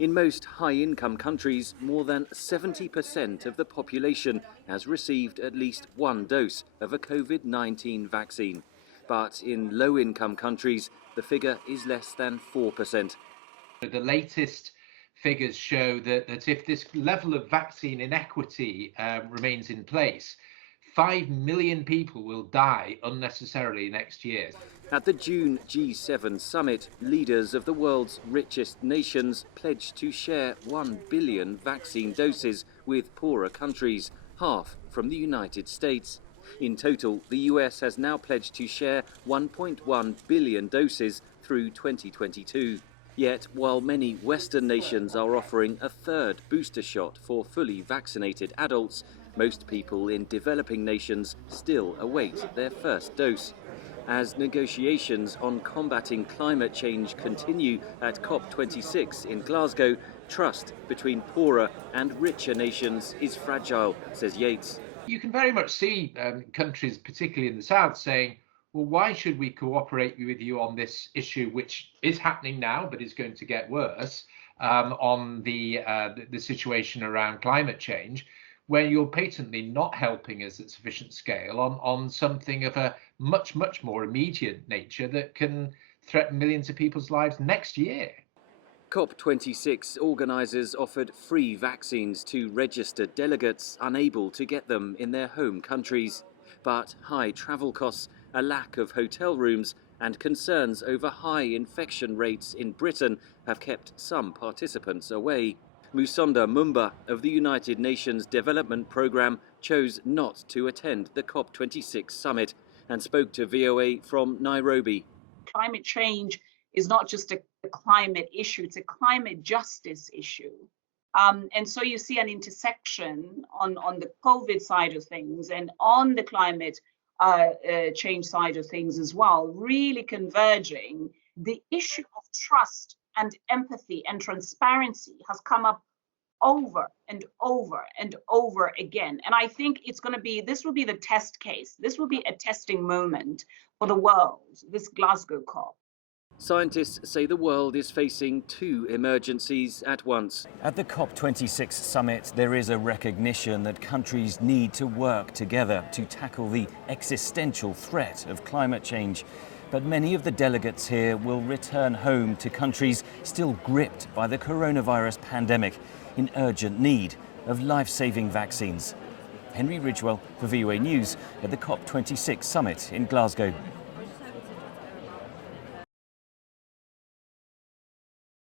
In most high-income countries, more than 70% of the population has received at least one dose of a COVID-19 vaccine. But in low-income countries, the figure is less than 4%. The latest figures show that if this level of vaccine inequity remains in place, 5 million people will die unnecessarily next year. At the June G7 summit, leaders of the world's richest nations pledged to share 1 billion vaccine doses with poorer countries, half from the United States. In total, the US has now pledged to share 1.1 billion doses through 2022. Yet, while many Western nations are offering a third booster shot for fully vaccinated adults, most people in developing nations still await their first dose. As negotiations on combating climate change continue at COP26 in Glasgow, trust between poorer and richer nations is fragile, says Yates. You can very much see countries, particularly in the South, saying, well, why should we cooperate with you on this issue, which is happening now, but is going to get worse, on the situation around climate change, where you're patently not helping us at sufficient scale on something of a much, much more immediate nature that can threaten millions of people's lives next year. COP26 organisers offered free vaccines to registered delegates unable to get them in their home countries. But high travel costs, a lack of hotel rooms and concerns over high infection rates in Britain have kept some participants away. Musonda Mumba of the United Nations Development Programme chose not to attend the COP26 summit and spoke to VOA from Nairobi. Climate change is not just a climate issue, it's a climate justice issue. And so you see an intersection on the COVID side of things and on the climate change side of things as well, really converging. The issue of trust and empathy and transparency has come up over and over and over again. And I think this will be the test case. This will be a testing moment for the world, this Glasgow COP. Scientists say the world is facing two emergencies at once. At the COP26 summit, there is a recognition that countries need to work together to tackle the existential threat of climate change. But many of the delegates here will return home to countries still gripped by the coronavirus pandemic, in urgent need of life-saving vaccines. Henry Ridgwell for VOA News at the COP26 summit in Glasgow.